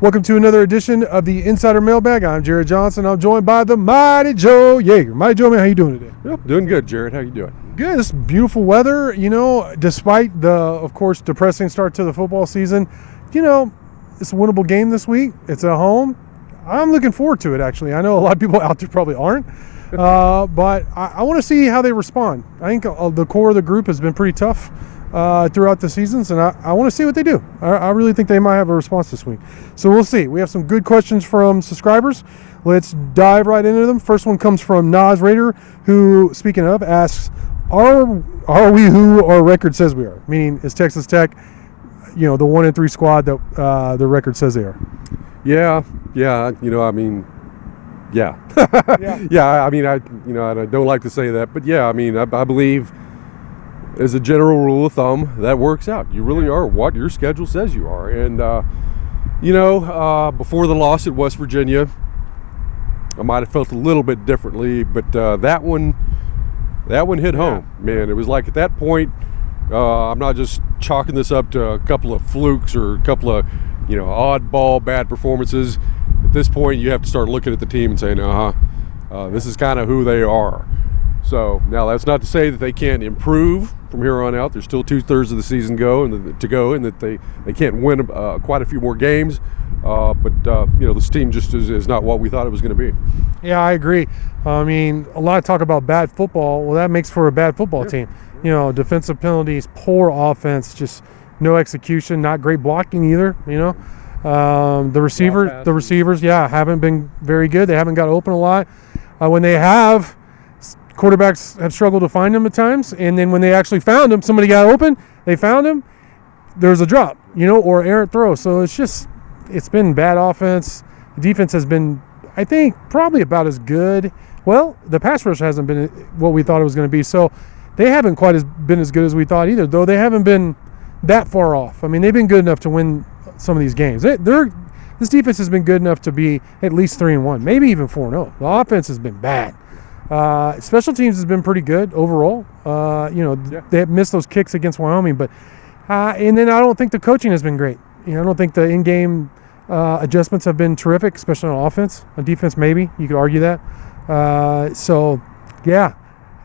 Welcome to another edition of the Insider Mailbag. I'm Jared Johnson. I'm joined by the Mighty Joe Yeager. Mighty Joe, man, how you doing today? Yep, doing good, Jared. How you doing? Good. It's beautiful weather. You know, despite the, of course, depressing start to the football season, you know, it's a winnable game this week. It's at home. I'm looking forward to it, actually. I know a lot of people out there probably aren't, but I want to see how they respond. I think the core of the group has been pretty tough throughout the seasons, and I want to see what they do. I really think they might have a response this week. So we'll see. We have some good questions from subscribers. Let's dive right into them. First one comes from Nas Raider, who, speaking of, asks, are we who our record says we are? Meaning, is Texas Tech, you know, the 1-3 squad that the record says they are? Yeah. Yeah. Yeah, I don't like to say that, but yeah, I believe as a general rule of thumb, that works out. You really are what your schedule says you are. And, before the loss at West Virginia, I might have felt a little bit differently, but that one hit home, man. It was like at that point, I'm not just chalking this up to a couple of flukes or a couple of, oddball bad performances. At this point, you have to start looking at the team and saying, this is kind of who they are. So now that's not to say that they can't improve from here on out. There's still 2/3 of the season to go, and that they can't win quite a few more games. But this team just is not what we thought it was going to be. Yeah, I agree. I mean, a lot of talk about bad football. Well, that makes for a bad football team. You know, defensive penalties, poor offense, just no execution, not great blocking either. The receivers, haven't been very good. They haven't got open a lot. When they have, quarterbacks have struggled to find them at times. And then when they actually found them, somebody got open, they found him, there's a drop, or errant throw. So it's been bad offense. The defense has been, I think, probably about as good. Well, the pass rush hasn't been what we thought it was going to be. So they haven't been as good as we thought either, though they haven't been that far off. I mean, they've been good enough to win some of these games. This defense has been good enough to be at least 3-1, maybe even 4-0. The offense has been bad. Special teams has been pretty good overall. They have missed those kicks against Wyoming, but and then I don't think the coaching has been great. I don't think the in-game adjustments have been terrific, especially on offense. On defense, maybe you could argue that.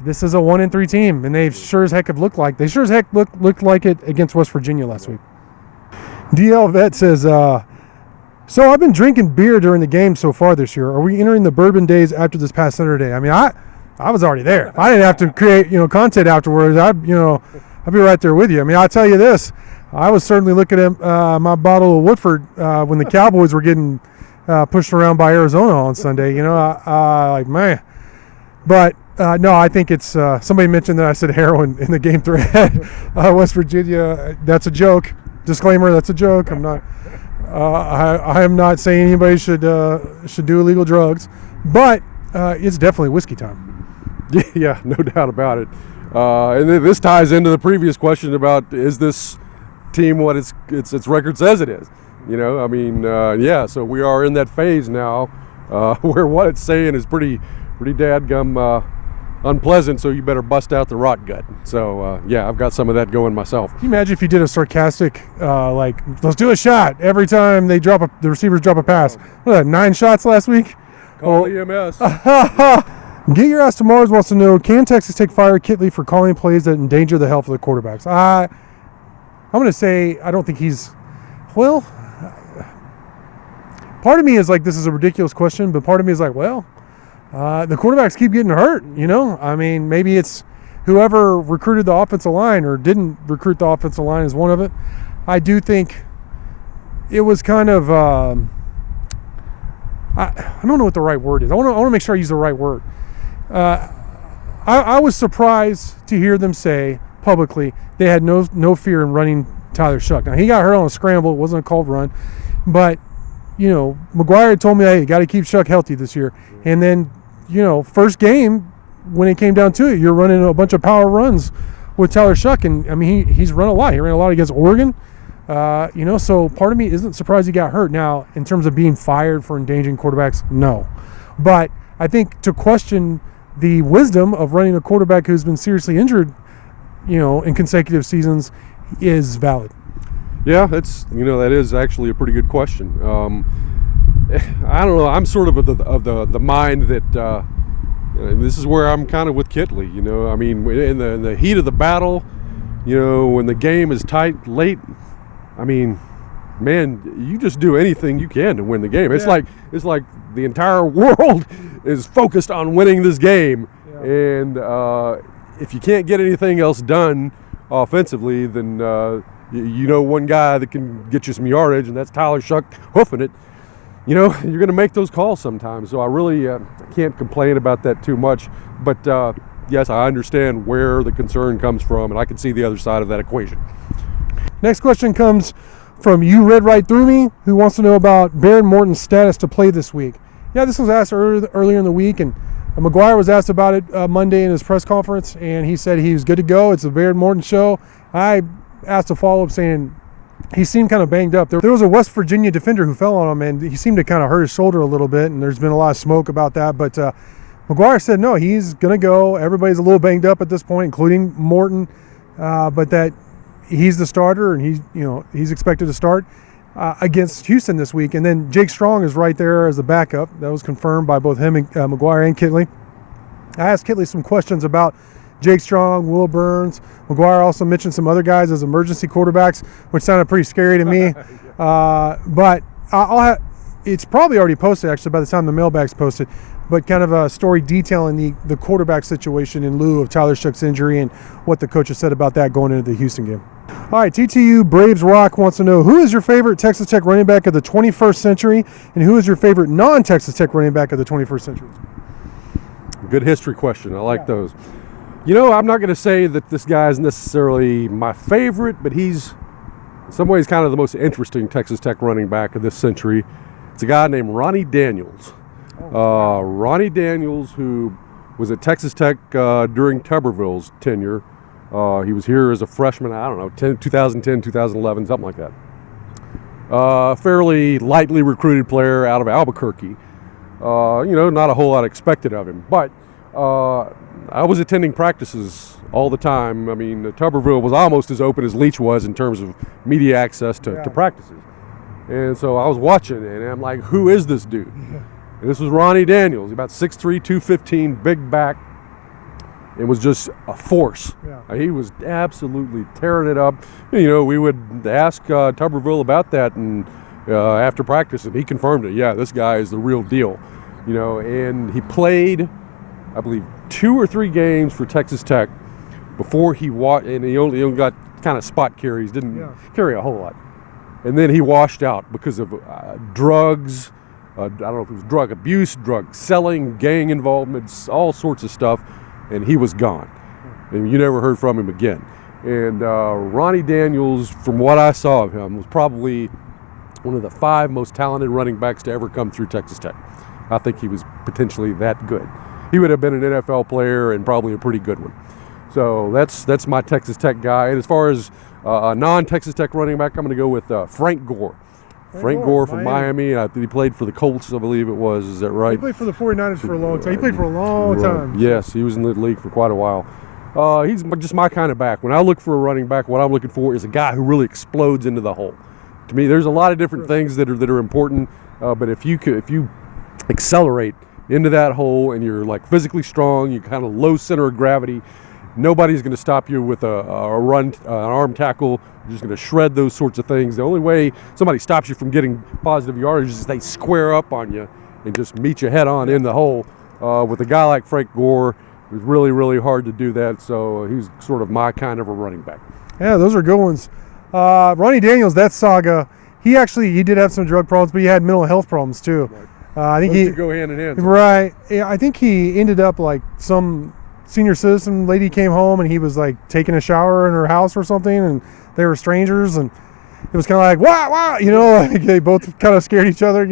This is a 1-3 team, and they sure as heck have looked like looked like it against West Virginia last week. DL Vet says, so I've been drinking beer during the game so far this year. Are we entering the bourbon days after this past Saturday? I mean, I was already there. I didn't have to create, content afterwards. I'd be right there with you. I mean, I'll tell you this. I was certainly looking at my bottle of Woodford when the Cowboys were getting pushed around by Arizona on Sunday. Man. But no, I think it's somebody mentioned that I said heroin in the game thread. West Virginia, that's a joke. Disclaimer, that's a joke. I'm not. I am not saying anybody should do illegal drugs, but it's definitely whiskey time. Yeah, no doubt about it. And this ties into the previous question about, is this team what its record says it is? So we are in that phase now where what it's saying is pretty dadgum unpleasant, so you better bust out the rot gut. So I've got some of that going myself. Can you imagine if you did a sarcastic let's do a shot every time the receivers drop a pass? What, 9 shots last week? Call EMS. Get Your Ass to Mars wants to know, can Texas take fire at Kitley for calling plays that endanger the health of the quarterbacks? I'm going to say I don't think he's, well, part of me is like, this is a ridiculous question, but part of me is like, well, the quarterbacks keep getting hurt, I mean, maybe it's whoever recruited the offensive line or didn't recruit the offensive line is one of it. I do think it was kind of, I don't know what the right word is. I want to make sure I use the right word. I was surprised to hear them say publicly they had no fear in running Tyler Shuck. Now, he got hurt on a scramble. It wasn't a called run. But, McGuire told me, hey, you got to keep Shuck healthy this year. And then, first game, when it came down to it, you're running a bunch of power runs with Tyler Shuck. And, I mean, he's run a lot. He ran a lot against Oregon. So part of me isn't surprised he got hurt. Now, in terms of being fired for endangering quarterbacks, no. But I think to question the wisdom of running a quarterback who's been seriously injured, in consecutive seasons is valid. Yeah, that is actually a pretty good question. I don't know. I'm sort of the mind that this is where I'm kind of with Kitley. I mean, in the heat of the battle, when the game is tight late, I mean, man, you just do anything you can to win the game. It's like the entire world is focused on winning this game, and if you can't get anything else done offensively, then one guy that can get you some yardage, and that's Tyler Shuck hoofing it. You're going to make those calls sometimes. So I really can't complain about that too much. But yes, I understand where the concern comes from, and I can see the other side of that equation. Next question comes from You Read Right Through Me, who wants to know about Baron Morton's status to play this week. Yeah, this was asked earlier in the week, and McGuire was asked about it Monday in his press conference, and he said he was good to go. It's a Baron Morton show. I asked a follow-up saying he seemed kind of banged up. There was a West Virginia defender who fell on him, and he seemed to kind of hurt his shoulder a little bit, and there's been a lot of smoke about that. But McGuire said, no, he's going to go. Everybody's a little banged up at this point, including Morton, but that he's the starter, and he's expected to start against Houston this week. And then Jake Strong is right there as the backup. That was confirmed by both him and McGuire and Kitley. I asked Kitley some questions about Jake Strong, Will Burns. McGuire also mentioned some other guys as emergency quarterbacks, which sounded pretty scary to me. But it's probably already posted, actually, by the time the mailbag's posted, but kind of a story detailing the quarterback situation in lieu of Tyler Shuck's injury and what the coach has said about that going into the Houston game. All right, TTU Braves Rock wants to know, who is your favorite Texas Tech running back of the 21st century, and who is your favorite non-Texas Tech running back of the 21st century? Good history question. I like those. I'm not going to say that this guy is necessarily my favorite, but he's in some ways kind of the most interesting Texas Tech running back of this century. It's a guy named Ronnie Daniels. Ronnie Daniels, who was at Texas Tech during Tuberville's tenure. He was here as a freshman, 2010, 2011, something like that. Fairly lightly recruited player out of Albuquerque. Not a whole lot expected of him, but I was attending practices all the time. I mean, Tuberville was almost as open as Leach was in terms of media access to practices. And so I was watching, and I'm like, who is this dude? And this was Ronnie Daniels, about 6'3", 215, big back, and was just a force. He was absolutely tearing it up. We would ask Tuberville about that and after practice, and he confirmed it. Yeah, this guy is the real deal. And he played, I believe, 2 or 3 games for Texas Tech before he and he only got kind of spot carries, didn't carry a whole lot. And then he washed out because of drugs. I don't know if it was drug abuse, drug selling, gang involvements, all sorts of stuff, and he was gone. And you never heard from him again. And Ronnie Daniels, from what I saw of him, was probably one of the 5 most talented running backs to ever come through Texas Tech. I think he was potentially that good. He would have been an NFL player and probably a pretty good one. So that's my Texas Tech guy. And as far as a non-Texas Tech running back, I'm going to go with Frank Gore. Frank Gore from Miami. He played for the Colts, I believe it was. Is that right? He played for the 49ers for a long time. He played for a long time. Yes, he was in the league for quite a while. He's just my kind of back. When I look for a running back, what I'm looking for is a guy who really explodes into the hole. To me, there's a lot of different things that are important, but if you accelerate into that hole and you're like physically strong, you kind of low center of gravity, nobody's going to stop you with an arm tackle. You're just going to shred those sorts of things. The only way somebody stops you from getting positive yardage is they square up on you and just meet you head on in the hole. With a guy like Frank Gore, it was really, really hard to do that. So he's sort of my kind of a running back. Yeah, those are good ones. Ronnie Daniels, that saga, he did have some drug problems, but he had mental health problems too. I think those two go hand in hand. Right. Yeah, I think he ended up like some senior citizen lady came home and he was like taking a shower in her house or something, and they were strangers, and it was kind of like, wow, like they both kind of scared each other,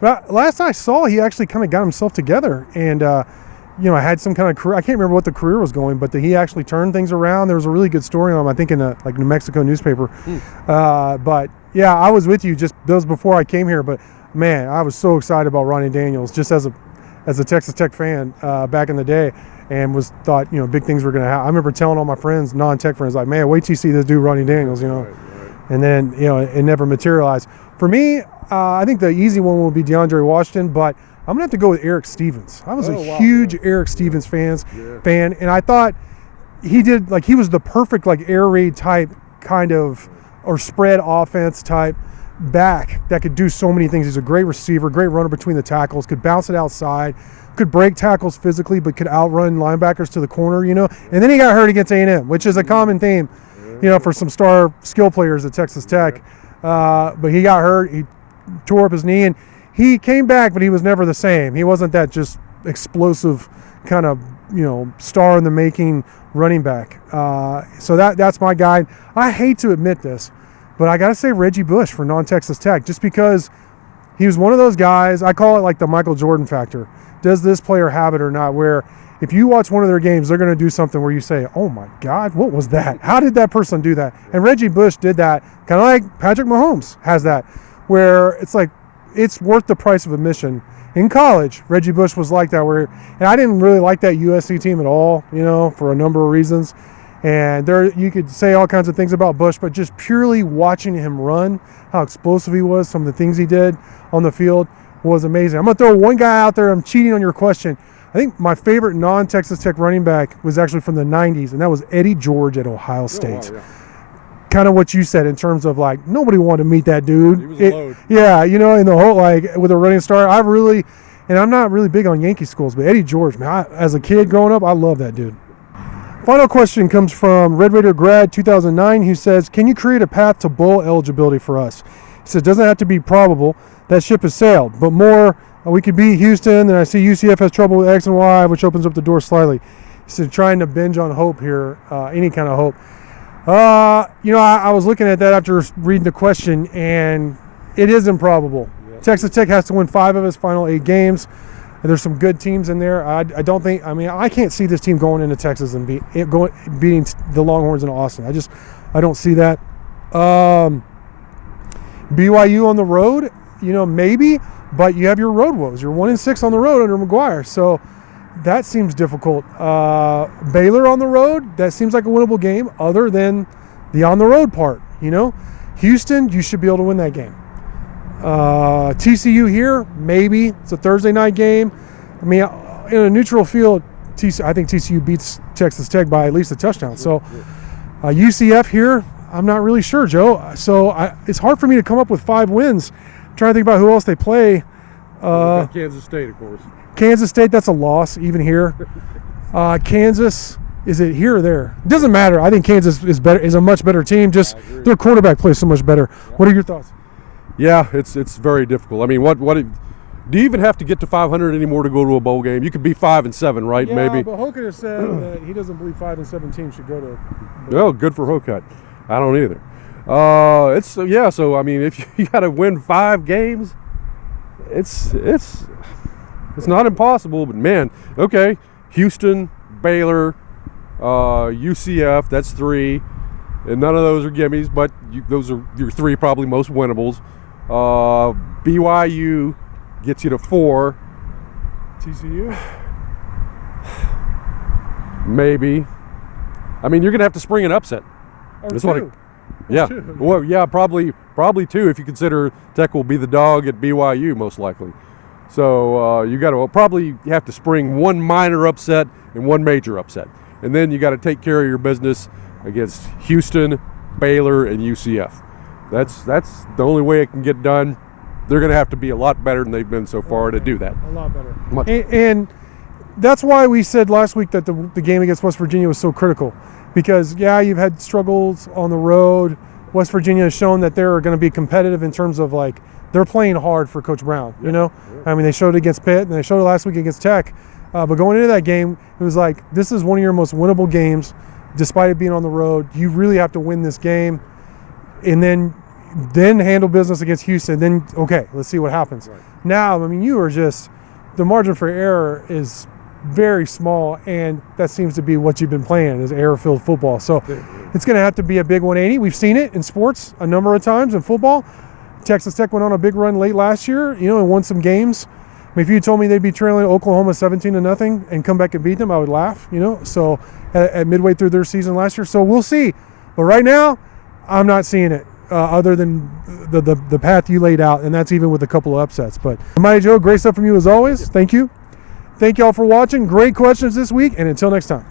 But last I saw, he actually kind of got himself together and, had some kind of career. I can't remember what the career was going, but he actually turned things around. There was a really good story on him, I think, in a New Mexico newspaper. But yeah, I was with you. Just that was before I came here. But man, I was so excited about Ronnie Daniels, just as a Texas Tech fan back in the day, and thought big things were going to happen. I remember telling all my friends, non-Tech friends, like, man, wait till you see this dude Ronnie Daniels. Right. and then it never materialized. For me, I think the easy one will be DeAndre Washington, but I'm gonna have to go with Eric Stevens. I was a huge Eric Stevens fan, and I thought he was the perfect air raid type kind of, or spread offense type back that could do so many things. He's a great receiver, great runner between the tackles, could bounce it outside, could break tackles physically, but could outrun linebackers to the corner, And then he got hurt against A&M, which is a common theme, for some star skill players at Texas Tech. But he got hurt, he tore up his knee, and he came back, but he was never the same. He wasn't that just explosive kind of, star in the making running back. So that's my guy. I hate to admit this, but I got to say Reggie Bush for non-Texas Tech, just because he was one of those guys. I call it like the Michael Jordan factor. Does this player have it or not? Where if you watch one of their games, they're going to do something where you say, oh my God, what was that? How did that person do that? And Reggie Bush did that, kind of like Patrick Mahomes has that, where it's like it's worth the price of admission. In college, Reggie Bush was like that, and I didn't really like that USC team at all, for a number of reasons. And you could say all kinds of things about Bush, but just purely watching him run, how explosive he was, some of the things he did on the field was amazing. I'm going to throw one guy out there. I'm cheating on your question. I think my favorite non-Texas Tech running back was actually from the 90s, and that was Eddie George at Ohio State. Oh, wow, yeah. Kind of what you said in terms of nobody wanted to meet that dude. He was a load. Yeah, in the whole with a running start. And I'm not really big on Yankee schools, but Eddie George, man, as a kid growing up, I love that dude. Final question comes from Red Raider Grad 2009, who says, can you create a path to bowl eligibility for us? He says, it doesn't have to be probable. That ship has sailed, but more, we could beat Houston, and I see UCF has trouble with X and Y, which opens up the door slightly. He said, trying to binge on hope here, any kind of hope. I was looking at that after reading the question, and it is improbable. Yeah. Texas Tech has to win 5 of its final 8 games. There's some good teams in there. I can't see this team going into Texas and beating the Longhorns in Austin. I don't see that. BYU on the road, maybe, but you have your road woes. You're 1-6 on the road under McGuire, so that seems difficult. Baylor on the road, that seems like a winnable game other than the on the road part, Houston, you should be able to win that game. TCU here, maybe. It's a Thursday night game. In a neutral field, I think TCU beats Texas Tech by at least a touchdown. So UCF here, I'm not really sure, Joe. So it's hard for me to come up with 5 wins. I'm trying to think about who else they play. Kansas State, of course. Kansas State, that's a loss, even here. Kansas, is it here or there? It doesn't matter. I think Kansas is a much better team. Just their quarterback plays so much better. Yeah. What are your thoughts? Yeah, it's very difficult. Do you even have to get to 500 anymore to go to a bowl game? You could be 5-7, right? Yeah, maybe. But Hokut has said that he doesn't believe 5-7 teams should go to. Oh, good for Hokut. I don't either. So if you got to win 5 games, it's not impossible. But man, okay, Houston, Baylor, UCF, that's 3, and none of those are gimmies, but those are your 3 probably most winnables. BYU gets you to 4. TCU? Maybe. You're going to have to spring an upset. Or 2. Yeah. Well, yeah, probably 2 if you consider Tech will be the dog at BYU most likely. So you got to probably have to spring 1 minor upset and 1 major upset. And then you got to take care of your business against Houston, Baylor, and UCF. That's the only way it can get done. They're going to have to be a lot better than they've been so far to do that. A lot better. And that's why we said last week that the game against West Virginia was so critical. Because, you've had struggles on the road. West Virginia has shown that they're going to be competitive in terms of, they're playing hard for Coach Brown, They showed it against Pitt, and they showed it last week against Tech. But going into that game, it was this is one of your most winnable games, despite it being on the road. You really have to win this game. And then handle business against Houston. Then, okay, let's see what happens. Right. Now, you are just, the margin for error is very small, and that seems to be what you've been playing, is error-filled football. So it's going to have to be a big 180. We've seen it in sports a number of times in football. Texas Tech went on a big run late last year, and won some games. If you told me they'd be trailing Oklahoma 17-0 and come back and beat them, I would laugh, So at midway through their season last year. So we'll see. But right now, I'm not seeing it. other than the path you laid out, and that's even with a couple of upsets. But Mighty Joe, great stuff from you as always. Thank you. Thank you all for watching. Great questions this week, and until next time.